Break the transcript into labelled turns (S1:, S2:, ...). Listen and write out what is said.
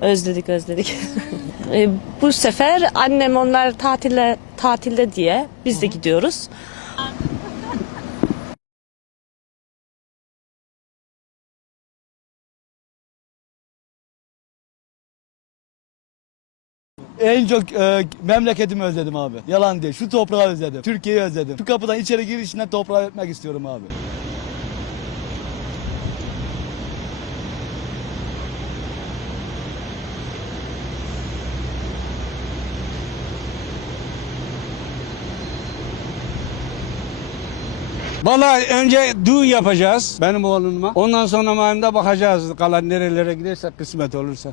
S1: Özledik özledik. E, bu sefer annem onlar tatile tatilde diye biz de gidiyoruz.
S2: En çok e, memleketimi özledim abi. Yalan değil. Şu toprağı özledim. Türkiye'yi özledim. Şu kapıdan içeri girişinden toprağı öpmek istiyorum abi.
S3: Vallahi önce düğün yapacağız benim oğluma. Ondan sonra mahallede bakacağız kalan nerelere giderse kısmet olursa.